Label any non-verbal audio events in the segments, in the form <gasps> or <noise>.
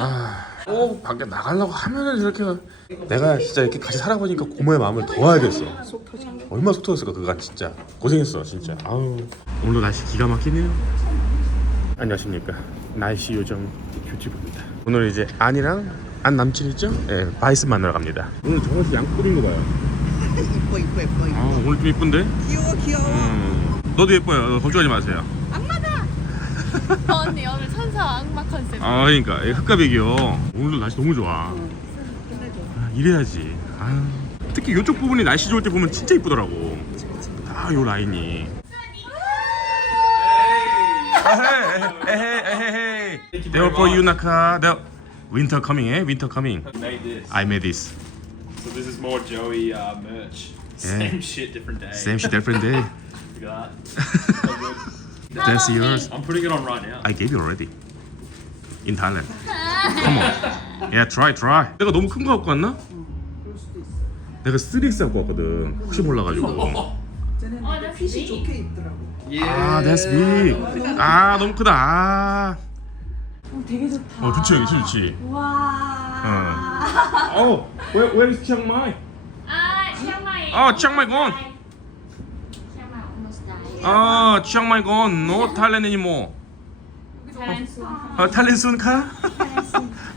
아, 꼭 밖에 나가려고 하면은 이렇게 내가 진짜 이렇게 같이 살아보니까 고모의 마음을 도와야겠어. 얼마나 속 터졌을까 그간 진짜 고생했어 진짜. 아우 오늘도 날씨 기가 막히네요. 안녕하십니까 날씨 요정 뷰티브입니다. 오늘 이제 안이랑 안 남친 있죠? 예, 바이스 만나러 갑니다. 오늘 정원 씨 양복 입는 거 봐요. <laughs> 이뻐 이뻐 이뻐 아 이뻐 오늘 좀 이쁜데? 귀여워 귀여워 음, 너도 예뻐요. 걱정하지 마세요. 언니 오늘 천사 악마 컨셉. 아 그러니까 이 흑가백이요. 오늘도 날씨 너무 좋아. 아, 이래야지. 아, 특히 이쪽 부분이 날씨 좋을 때 보면 진짜 이쁘더라고. 아요 라인이. Hey, They were for you, Naka. The winter coming, eh? Winter coming. made this. I made this. So this is more Joey uh, merch. Same shit, different day. Same shit, different day. Look at that. That's yours. I'm putting it on right now. I gave you already. In Thailand. Come on. Yeah, try, try. 내가 너무 큰 거 갖고 왔나? 내가 3X 갖고 왔거든. 혹시 몰라가지고. 쟤네는 핏이 좋게 입더라고 아, that's big. 아, 너무 크다. 아. 어, 되게 좋다 어, 좋지, 좋지, 좋지. 와 어, where, where is Chiang Mai? 아, 치앙마이. 어, 치앙마이 건. 아, Chiang Mai gone. No Thailand anymore. 잘했어. 어, 탈렌 순카?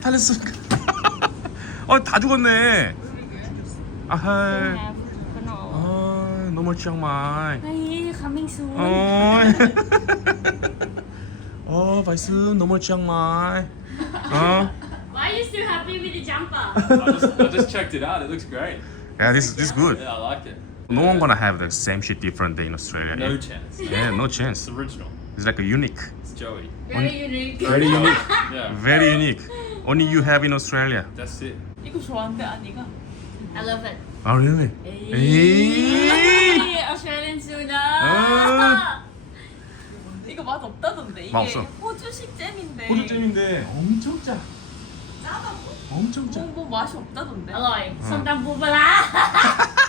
탈렌 순카. 어, 다 죽었네. 아하. 아, 너무 치앙마이. Hey, coming soon. 어. 어, 바이스 너무 치앙마이. 어. Why are you still happy with the jumper? I just, I just checked it out. It looks great. Yeah, this this good. Yeah, I liked it. No one gonna have the same shit different day in Australia. No yeah, chance. yeah no chance. It's original. It's like a unique, It's Joey. Very unique. very unique, <laughs> Yeah, very unique. Only you have in Australia. that's it. 이거 좋아한대 아니가 I love it. Oh really? 에이. Hey, Australian soda. 아. 이거 맛 없다던데 이게 맛없어. 호주식 잼인데 호주잼인데 엄청 짜. 짜다고? 엄청 짜. 뭐, 뭐 맛이 없다던데 Alloy. Somtam bubala. <laughs>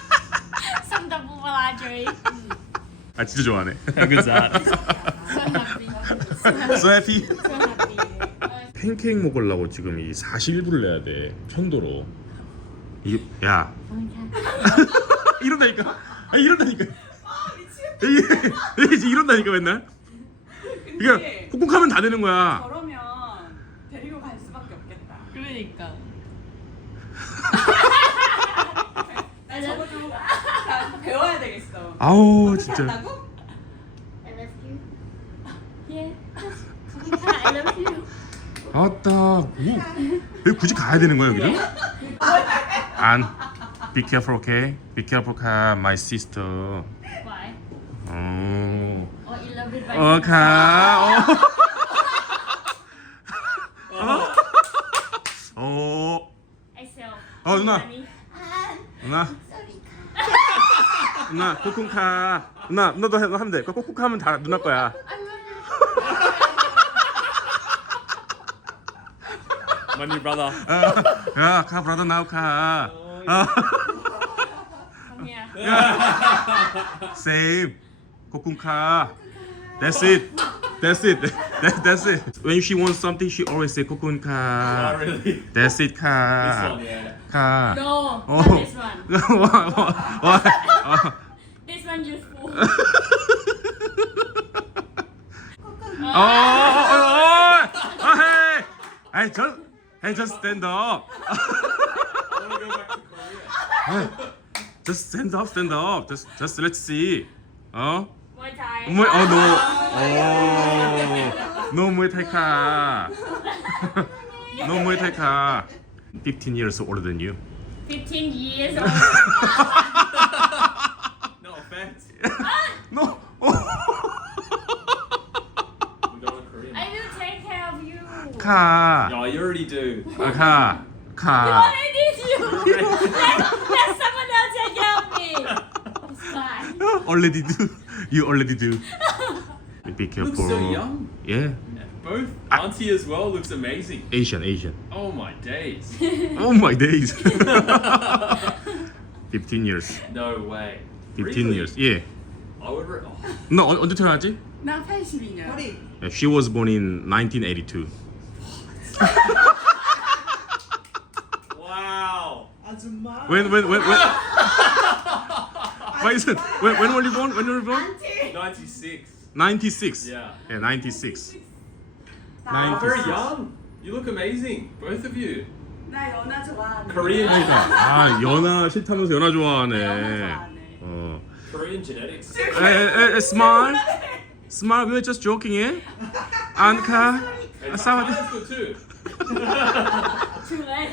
Joey. 아 진짜 좋아하네. How good's that? So happy. so happy. So happy. 팬케이크 먹으려고 지금 이 41불을 내야 돼. 편도로. 이게 야 <laughs> 이런다니까. 아 이런다니까. 이게 이게 이런다니까 맨날. 근데 그러니까 꾹꾹하면 다 되는 거야. 저러면 데리고 갈 수밖에 없겠다 그러니까. 나 저거 좀 나 배워야 되겠어 아우 진짜. 한다고? I love you. Yeah. I love you. 아따 뭐, 여기 굳이 가야 되는 거야 여기를? 안 Be careful, okay? Be careful, 가 my sister. Why? 어, Oh, you love it by 어 가. 어. 어. I sell. 어 누나, Money. 누나. 누나 코쿤카. 누나 너도 해- 너 하면 돼. 코쿤카 하면 다 누나 거야. My new brother. 어, 야, 가 브라더 나우 가. 어. Come here. Same. 코쿤카. That's it. That's it. That, that's it. When she wants something, she always say 코쿤카. Not really. That's it, This 카. one, yeah. 카. No, Oh. not this one. <laughs> 와, 와, 와. 어, 어, 어, 어. 아, hey. Hey, just, hey, just stand up. Korea. Just stand up, stand up. Just, just let's see. 어? Muay Thai. 뭐, 어, no. 어. No 무에타이 카. No 무에타이 카. 15 years older than you. 15 years old. No offense. <laughs> No. I'm going Korean. I will take care of you. 카. No, you already do. 아, 카. <laughs> 카. I need you. let, let someone else take care of me. It's fine. <laughs> already do. You already do. Be careful. Looks so young. Yeah. Both auntie as well looks amazing. Asian, Asian. Oh my days. Oh my days. 15 years. No way. 15 Really? years. Yeah. 아, 얼굴. 어. 언제 태어났지? 나 82년. 허리. Yeah, She was born in 1982. 와우. 아줌마. When when when when? <laughs> When, when were you born? When were you born? 96. 96. Yeah. Yeah, 96. 나, Very young. You look amazing. Both of you. 나 연하 좋아하네. Korean. 아 연하 싫다면서 연하 좋아하네. 연하 좋아하네. 어 Korean genetics. 에, smile. Smile. We were just joking, eh? 안카. Hey, 사와디. Thailand's good too. Too late.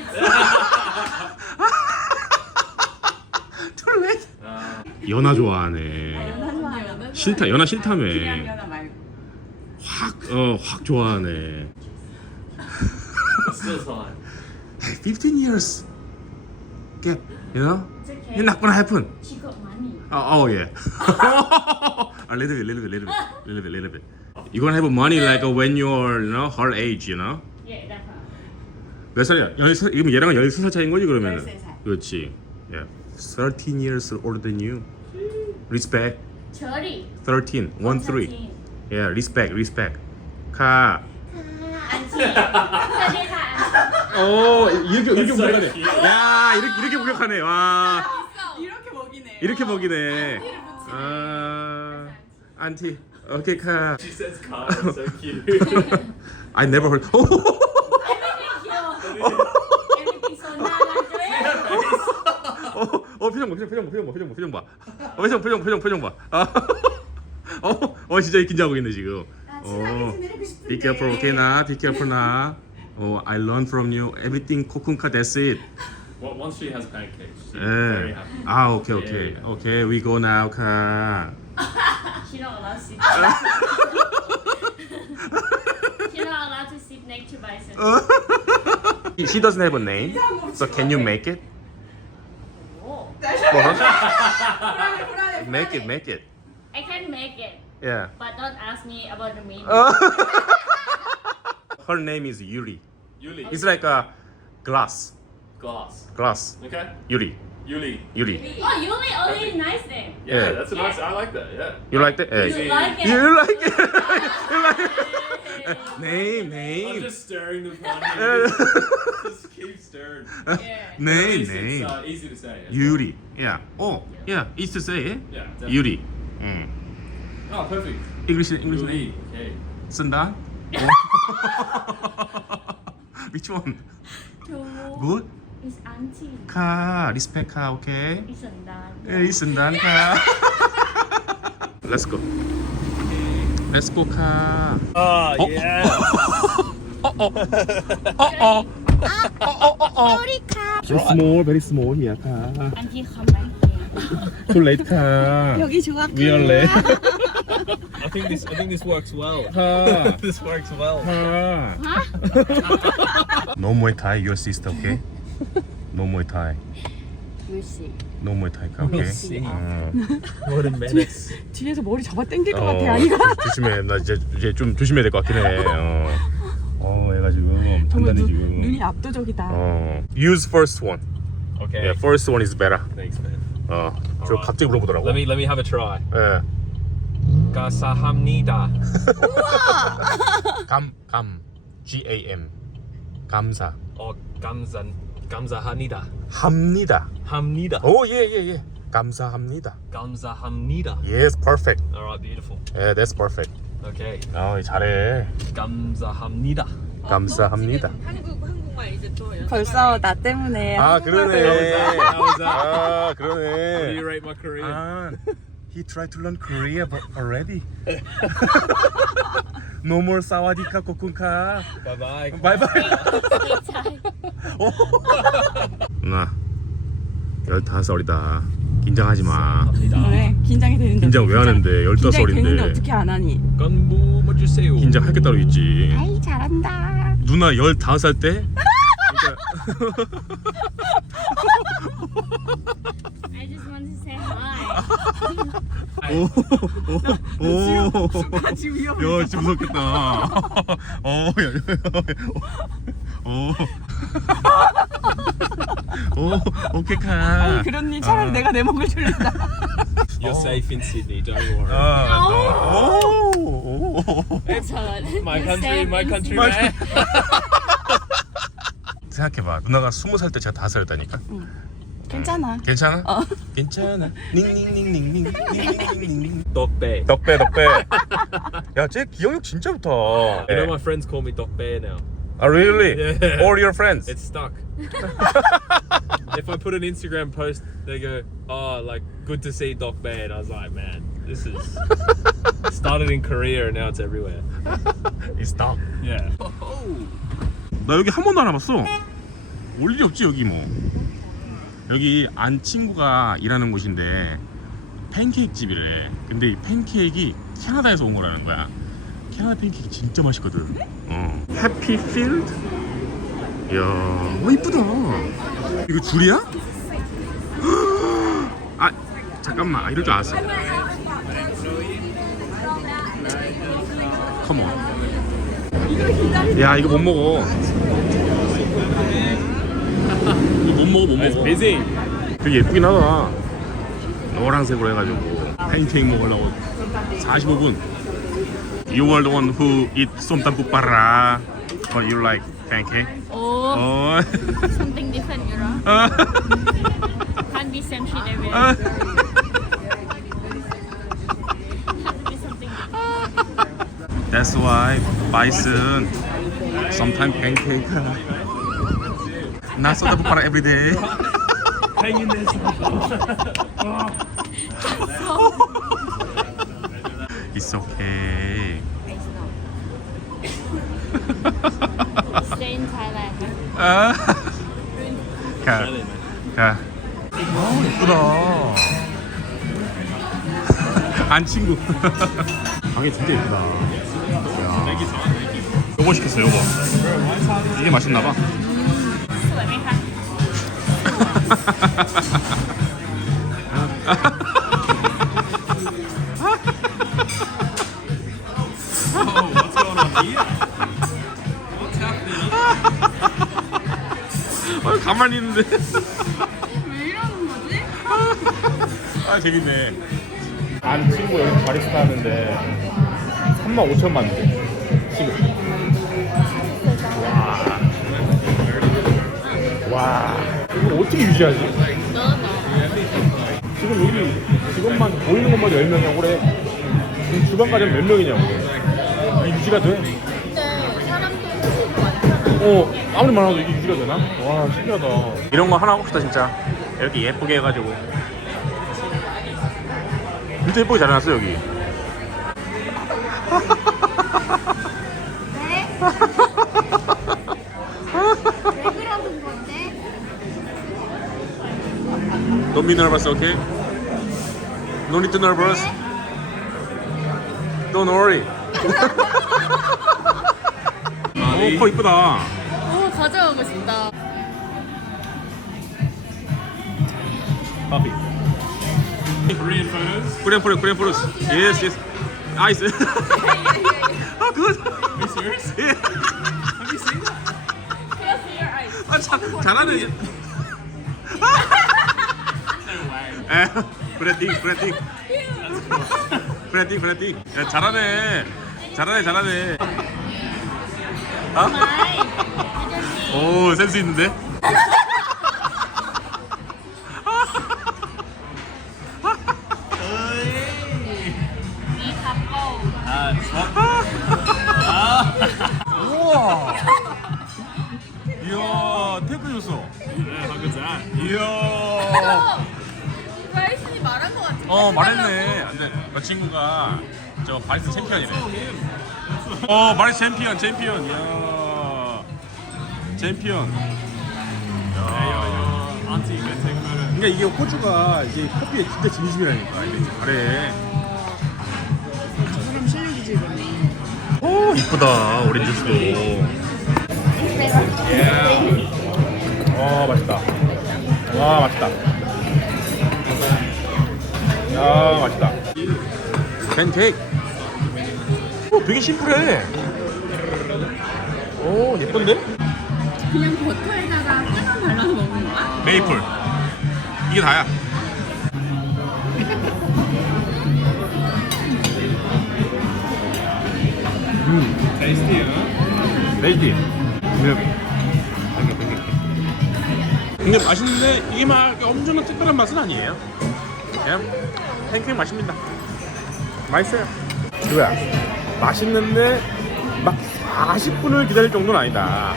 Too late. Uh, 연하 좋아하네. 연하 좋아하네. 싫다. 연하 싫다며. 그냥 연하 말고. 확, 어, 확 좋아하네. still time. 15 years. Get, you know? It's okay. It's not gonna happen. Money. Oh, oh yeah. a little bit, little bit, little bit, little bit, little bit. You're gonna have money like uh, when you're, you know, her age, you know? Yeah, that's right. 몇 살이야? 13, 이거 얘랑 13살 차이인 거지 그러면? 13살. 그렇지. Yeah. 13 years older than you. Respect. 30. 13. 1 3. 13. Yeah, respect, respect. 카. 안티. 사대사 안티. 오, 이렇게 이렇게 cute. 야, 이렇게 이렇게 목욕하네. 와. 이렇게 먹이네. 아, 안티. 오케이 카. She says car, it's so cute. I never heard. Everything so 나란데. 어, 어 표정 봐, 표정, 표정 봐, 표정 봐, 표정 봐, 표정 봐. 어, 표정, 표정, 표정, 표정 봐. 아, 어, 어, 진짜 긴장하고 있네 지금. 어, be careful, okay 나, be careful 나. 어, I learn from you everything. 코쿤카, that's it. Well, once she has pancakes, she's เออ very happy. Ah, อ้าวโอเคโอเค โอเค we go now ka. She not allowed to sit. <laughs> She not allowed to sit next to Bison. she doesn't have a name so can you make it oh. <laughs> make it make it I can make it, yeah but don't ask me about the meaning. Oh. <laughs> her name is Yuri Yuli. it's like a glass glass. glass. Okay. Yuri, Yuli. Yuri. Oh, Yuli already nice name. Yeah, Yeah. that's a nice. I like that. Yeah. You like that? You Eh. like it? You like it? <laughs> you like it? <laughs> Hey. Name, I'm name. just stirring the <laughs> pot Yeah. here. just keep stirring. Yeah. At name, It's name. uh, easy to say. as well. Yuri. Yeah. Oh, yeah. Easy to say. Eh? Yeah. definitely. Yuri. Mm. Oh, perfect. English, English Yuli. name. Okay. 쓴다. Which one? Good. Is auntie. 카, respect 카, okay. Is Sandan. 예, 쓴다 카. Let's go. Let's go 카. Oh, Oh. yeah. 어어. 어어. 어어어어. Very small, very small here 카. Auntie come back here. Too late 카. 여기 좋아. We are late. I think this. I think this works well. 카. this works well. 카. No Muay Thai, your sister, okay? No Muay Thai. See. No Muay Thai, 카, okay? see. 어. What a menace. 뒤에서 머리 잡아 당길 것 어, 같아 아니가? 조심해. 나 이제 이제 좀 조심해야 될 것 같긴 해. 어. 어, 얘가 지금 정말 단단히 눈, 지금. 눈이 압도적이다. 어. Use first one. Okay. Yeah, first one is better. Thanks, man. 어. 저 Alright. 갑자기 물어보더라고. Let me let me have a try. 예. Gasahamnida. 감, 감. G A M. 감사. Or gamzan gamzahanida. 합니다. Hamnida. 오, 예, 예, 예. 감사합니다. Gamzahamnida. Yes, perfect. All right, beautiful. Yeah, that's perfect. Okay. 어, 잘해. Gamzahamnida. 감사합니다. 벌써 나 때문에 아, 한국말 그러네. 배우고 How was that? 아, How do you 그러네. rate my Korean? 아, he tried to learn Korea but already. <laughs> no more 사와디카 코쿤카. Bye bye. 바이바이. Stay tight. 누나, 15살이다. 긴장하지 마. 왜? 긴장이 되는데 긴장 왜 하는데? 긴장이 되는데 15살인데. 어떻게 안 하니? Ganbu majuseyo. 긴장할 게 따로 있지. 아이 잘한다 누나 15살 때? <laughs> <laughs> I just want to say hi. 오, 오, 오. 나 지금 위험해 야, 진짜 무섭겠다. 어, 야, 야, 야. 오. 오, 오케이, 카. 그러니 차라리 아. 내가 내 목을 졸린다 You're safe in Sydney. Don't worry. 아, 너. 오, 오. That's hard. My country, my country, man. 생각해봐. 누나가 20살 때 제가 5살이었다니까. 괜찮아. 괜찮아? 어. 괜찮아. 닝닝닝닝닝. 닝닝닝닝. Bear. 덕배 덕배. 야 쟤 기억력 진짜 좋다. You know my friends call me Bear now. Ah, really? Yeah. All your friends? It's stuck. if I put an Instagram post, they go, "Oh, like good to see Doc Bear," and I was like, "Man, this is started in Korea and now it's everywhere." It's dog. Yeah. 나 여기 한 번도 안 와봤어. 올 일이 없지 여기 뭐. 여기 안 친구가 일하는 곳인데 팬케이크 집이래. 근데 이 팬케이크이 캐나다에서 온 거라는 거야. 캐나다 팬케이크 진짜 맛있거든. 어. 해피 필드? 이야, 어 이쁘다. 이거 줄이야? <gasps> 아, 잠깐만. 아, 이럴 줄 알았어. 컴온. 야, 이거 못 먹어. 못 먹어, 못 먹어. busy. 되게 예쁘긴 하다. 노란색으로 해가지고 팬케이크 먹으려고 45분. You are the one who eat 솜땀 뿌빠라. But you like pancake? Oh, 어. something different, you know. 어. Can't be same shit every day. 어. Have to be something different. That's why bison sometimes pancake. 솜땀 뿌빠라 every day. Hang in there. It's okay. Stay in Thailand. 아. 가. 가. 아, 예쁘다. 안 친구. 방이 진짜 예쁘다. 야. 요거 시켰어, 요거. 이게 맛있나 봐. สวยไหมคะ Oh, what's going on here? What's happening? 아, 가만히 있는데. 왜 이러는 거지? 아, 재밌네. 안 친구 여기 바리스타 하는데 3만 5천 받는데. 지금. 와. 와. 이거 어떻게 유지하지? 지금 여기 직원만 보이는 것만 10명이야 올해 지금 주방까지 몇 명이냐고 이게 유지가 돼? 근데 많잖아. 어 아무리 많아도 이게 유지가 되나? 와 신기하다 이런 거 하나 하고 싶다 진짜 이렇게 예쁘게 해가지고 진짜 예쁘게 잘 해놨어 여기 왜 <laughs> 그러는 건데? Don't be nervous, okay? No need to nervous. Don't worry. 오, 코 이쁘다. 오, 가져가고 싶다. 커피. Korean photos. Korean food, Korean food. Yes, yes. Ice. oh, good. Are you serious? Yeah. Have you seen that? 아, 자, 잘하네. 에, 브레딩, 브레딩. 브레딩, 브레딩. 야, 잘하네. 잘하네, 잘하네. 아? 오, 센스 있는데? 우와. 이야, 태클 줬어. How good's that? 이야. 어, 말했네. 안 돼. 그 친구가 저 바리스 챔피언이래. 어, 바리스 챔피언, 챔피언. 이야. 챔피언. Photo. 그러니까 이게 호주가 이게 커피에 진짜 진심이라니까. 이게 잘해. 저 사람 실력이지 이거는. 오, 이쁘다. 오렌지 주스도. 와, 맛있다. 와, 맛있다. 야, 맛있다. 팬케이크. 오, 되게 심플해. 오, 예쁜데? 그냥 버터에다가 꿀만 발라서 먹는 거야? 메이플. 이게 다야. 레이디. 그냥 땡겨, 땡겨. 근데 맛있는데 이게 막 엄청난 특별한 맛은 아니에요. 그냥 팬케이크 맛입니다. 맛있어요. 그거야. 맛있는데 막 40분을 기다릴 정도는 아니다.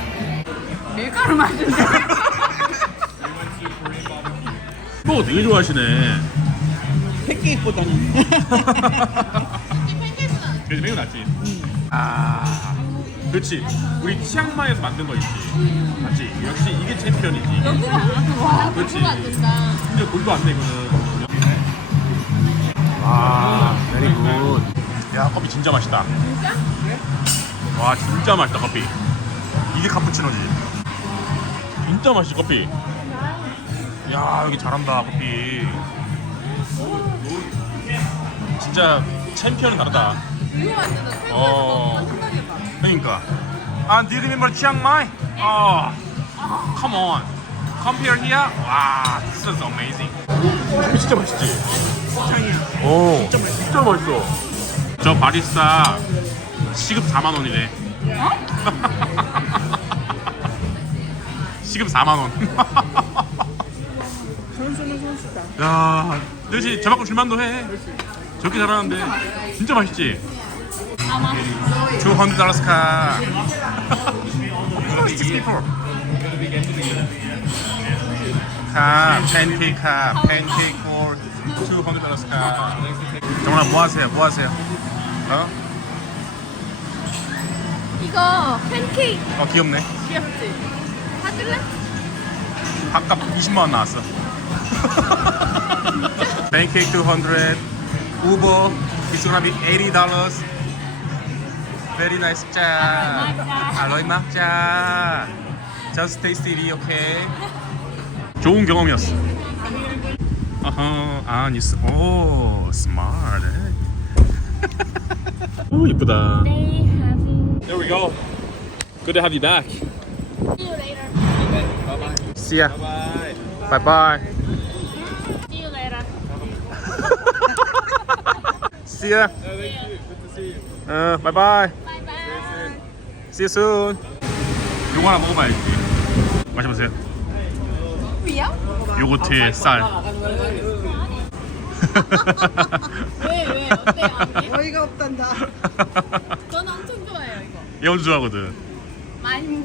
밀가루 맛인데. 뭐 되게 좋아하시네. 팬케이크보다는 <laughs> 그래서 매우 낫지. 아, 그렇지. 우리 치앙마이에서 만든 거 있지. 맞지. 역시 이게 챔피언이지. 그렇지. 진짜 돈도 안 내거든. 와, 베리 굿. 야, 커피 진짜 맛있다. 진짜? 와, 진짜 맛있다 커피. 이게 카푸치노지. 진짜 맛있어 커피. 야, 여기 잘한다 커피. 진짜 챔피언은 다르다. 어. 그러니까. 아, do you remember? 어. Come. Here here. 와, this is amazing. 진짜 맛있지? 오, 진짜 맛있어. 저 바리스타 시급 4만 원이래. <laughs> 시급 4만 원. <laughs> 선수는 선수다. 야, 그렇지. 저만큼 줄만도 해. 저렇게 잘하는데 진짜 맛있지. 200 달러스 카. 팬케이크 콜, 200 달러스 카. 정훈아 뭐 하세요? 뭐 하세요? 어? 이거 팬케이크 어 귀엽네. 귀엽지? 사줄래? 밥값 20만 원 나왔어. <laughs> 팬케이크 200, 우버 it's gonna be 80 dollars. Very nice 짜. 알로이 막자. Just taste it, okay? 좋은 경험이었어. 아하, 아 뉴스. 오, 스마트. <laughs> 오 이쁘다. They having There we go. Good to have you back. See you later See ya. Bye. Bye bye. See you later <laughs> See ya. No, thank you. Good to see you. 어, bye bye. Bye bye See you soon. 요거 하나 먹어봐야지. 마셔보세요. 위야? 요거트에 쌀. 왜 왜 어때요? 어이가 없단다. 전 엄청 좋아해요 이거 영주 좋아하거든. 많이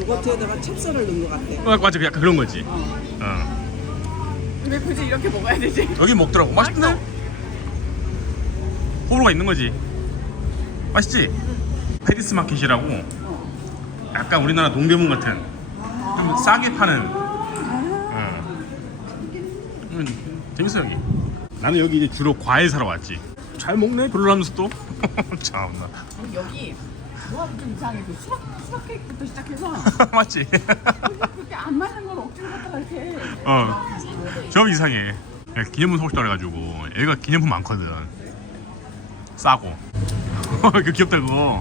요거트에다가 찹쌀을 넣은 것 같아. 어, 맞아, 약간 그런 거지. 어. 왜 굳이 이렇게 먹어야 되지? 여기 먹더라고. 맛있네. 호불호가 있는 거지. 맛있지? 페리스 마켓이라고. 약간 우리나라 동대문 같은 좀 싸게 파는. 어. 음, 재밌어 여기. 나는 여기 이제 주로 과일 사러 왔지. 잘 먹네 별로라면서 또. <laughs> 참나. 여기 뭐가 좀 이상해. 그 수박 수박 케이크부터 시작해서 <laughs> 맞지? 그렇게 안 맞는 걸 억지로 갖다가 이렇게. 어. 좀 이상해. 야, 기념품 사고 싶다 그래가지고 얘가 기념품 많거든. 싸고. <laughs> 그 귀엽다 그거.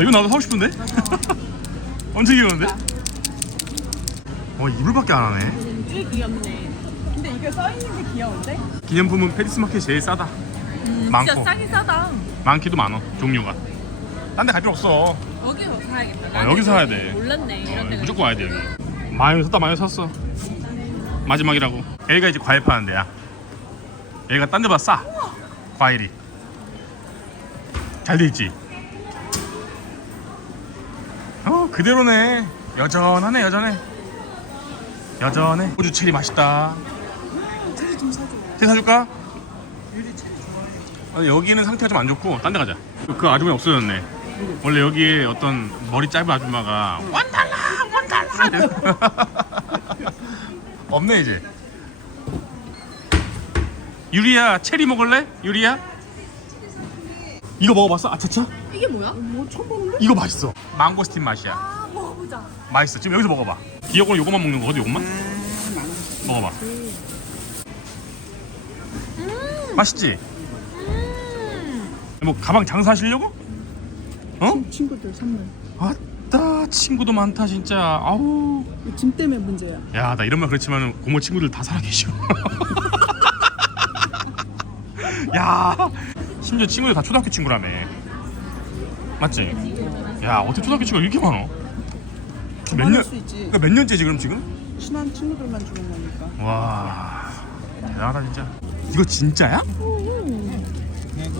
어 이거 나도 사고 싶은데? <laughs> 엄청 귀여운데? 어 이불밖에 안 하네. 되게 귀엽네. 근데 이게 써 있는 게 귀여운데? 기념품은 페리스 마켓 제일 싸다. 많고 진짜 싸긴 싸다. 많기도 많어 종류가. 딴 데 갈 필요 없어. 여기서 사야겠다. 어, 나는 여기 사야 돼. 몰랐네. 어, 이런 데가 무조건 와야 돼 여기. 많이 샀다 많이 샀어. 마지막이라고. 여기가 이제 과일 파는 데야. 여기가 딴 데보다 싸. 과일이. 잘 돼 있지. 어 그대로네. 여전하네 여전해. 여전해. 호주 체리 맛있다. 체리 좀 사줘. 체리 사줄까? 아니, 여기는 상태가 좀 안 좋고 딴 데 가자. 그 아주머니 없어졌네. 원래 여기에 어떤 머리 짧은 아줌마가 원달러 원달러 <laughs> 없네 이제. 유리야 체리 먹을래? 유리야? 이거 먹어봤어? 아차차? 이게 뭐야? 뭐 처음 보는데? 이거 맛있어. 망고스틴 맛이야. 아 먹어보자. 맛있어. 지금 여기서 먹어봐. 기억으로 요거만 먹는 거거든. 요것만. 아, 망고. 먹어봐. 맛있지? 뭐 가방 장사하시려고? 어? 친구들 선물. 아따 친구도 많다 진짜. 아우. 이짐 때문에 문제야. 야 나 이런 말 그렇지만 고모 친구들 다 살아계셔. <laughs> 야 심지어 친구들 다 초등학교 친구라며. 맞지? 야 어떻게 초등학교 친구가 이렇게 많어? 몇 그만할 년? 수 있지. 그러니까 몇 년째지 그럼 지금? 친한 친구들만 주는 거니까. 와 대단하다 진짜. 이거 진짜야?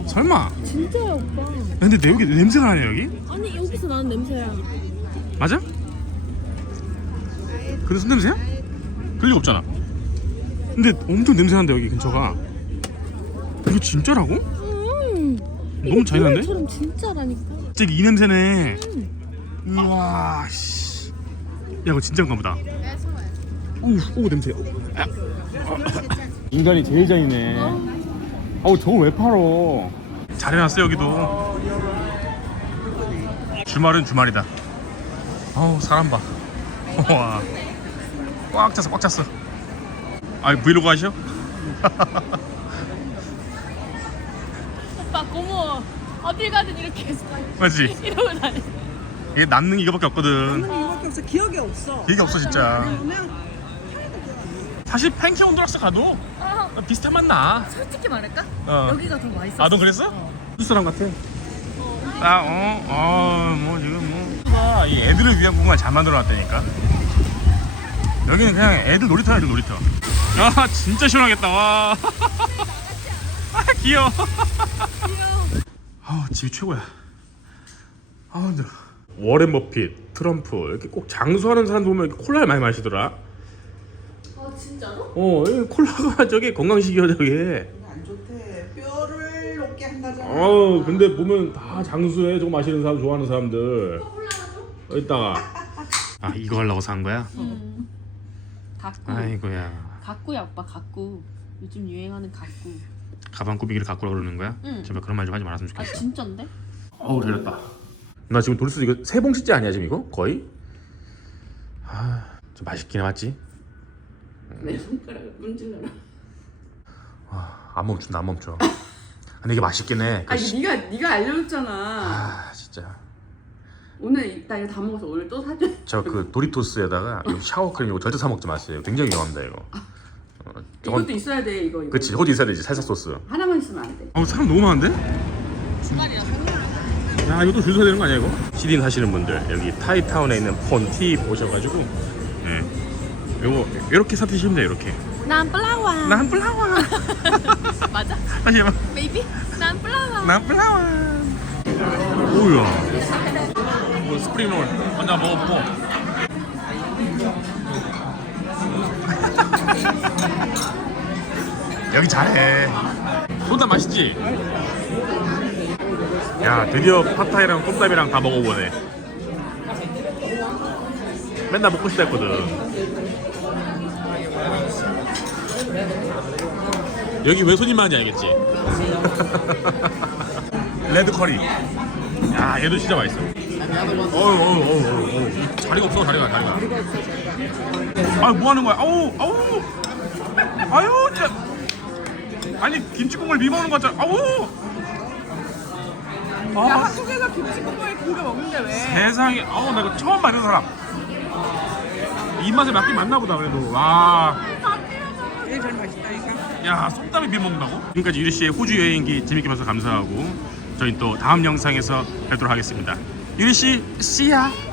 설마? 진짜야 오빠. 근데 내 여기 냄새가 나네 여기? 아니 여기서 나는 냄새야. 맞아? 근데 손 냄새야? 그럴 리가 없잖아. 근데 엄청 냄새 난다 여기 근처가. 이거 진짜라고? 음. 너무 잔인한데? 처럼 진짜라니까. 갑자기 이 냄새네. 우와 씨. 야 이거 진짜인가 보다. 오우 오 냄새. 아. 인간이 제일 잔인해. 어우 저거 왜 팔어? 잘 해놨어 여기도. 주말은 주말이다. 어우 사람 봐. 와. 꽉 찼어 꽉 찼어. 아 브이로그 하셔? <laughs> 고마워. 어딜 가든 이렇게 했어. 맞지? <laughs> 이러고 다니. 이게 남는 이거밖에 없거든. 나는 이거밖에 없어. 기억이 없어. 기억이 없어 진짜. 그러면 사실 팬케 온두라스 가도 비슷한 맛 나. 솔직히 말할까? 어. 여기가 더 맛있어. 아, 너 그랬어? 이 사람 같아. 아, 어, 어, 뭐 지금 뭐. 아, 이 애들을 위한 공간을 잘 만들어놨다니까. 여기는 그냥 애들 놀이터야, 애들 놀이터. 아, 진짜 시원하겠다. 와. <laughs> 아, 귀여워. 아, 집이 최고야. 아, 힘들어. 워렌 버핏, 트럼프 이렇게 꼭 장수하는 사람 보면 이렇게 콜라를 많이 마시더라. 아 진짜로? 어, 이 콜라가 <laughs> 저게 건강식이야 저게. 안 좋대. 뼈를 높게 한다잖아. 어 근데 보면 다 장수해 저거 마시는 사람 좋아하는 사람들 여기다가 <laughs> 아 이거 하려고 산 거야? 갖고. 아이고야 갖고야 오빠 갖고. 요즘 유행하는 갖고. 가방 꾸미기를 갖고라 그러는 거야? 응. 제발 그런 말 좀 하지 말았으면 아 좋겠어 진짠데? 어우 잘했다 나 지금 돌수 이거 세 봉씩째 아니야 지금 이거? 거의? 아 좀 맛있긴 해 맞지? 내 손가락을 문질러라. 안 멈춘다 안 멈춰 근데 이게 맛있긴 해 그 <laughs> 아니 시- 네가 네가 알려줬잖아. 아 진짜 오늘 이- 나 이거 다 먹어서 오늘 또 사줘. 저 그 도리토스에다가 이 샤워 크림 이거 절대 사 먹지 마세요 굉장히 위험합니다 이거 어, 저건 이것도 있어야 돼 이거. 이거. 그치 호두 있어야 되지 살사 소스 하나만 있으면 안 돼. 어 사람 너무 많은데? 야 이것도 줄 서야 되는 거 아니야 이거? 시딘 하시는 분들 여기 타이타운에 있는 폰티 오셔가지고 예 요거 이렇게 사 드시면 돼요 이렇게 난 플라워. 난 플라워 <laughs> 맞아? 다시 해봐 베이비? 난 플라워. 난 플라워 오야 뭐 스프링 롤 먼저 먹어보고 <laughs> 여기 잘해. 소다 맛있지? 야 드디어 팟타이랑 꼼담이랑 다 먹어보네. 맨날 먹고 싶다 했거든. 여기 왜 손님 많은지 알겠지? <laughs> 레드 커리. 야 얘도 진짜 맛있어. 어우 어우 어우 어우 어우. 자리가 없어 자리가 자리가. 아 뭐 하는 거야? 아우 아우. 아유 진짜 아니 김치국물 거 같잖아 아우 야, 아 한국에서 김치 국물에 그거 먹는데 왜? 세상에 아우 나 이거 처음 봐는 사람 입맛에 맞긴 맞나 보다 그래도 와 이게 제일 맛있다니까. 야, 속담이 비먹는다고? 지금까지 유리 씨의 호주 여행기 재밌게 봐서 감사하고 저희 또 다음 영상에서 뵙도록 하겠습니다. 유리 씨, 씨야.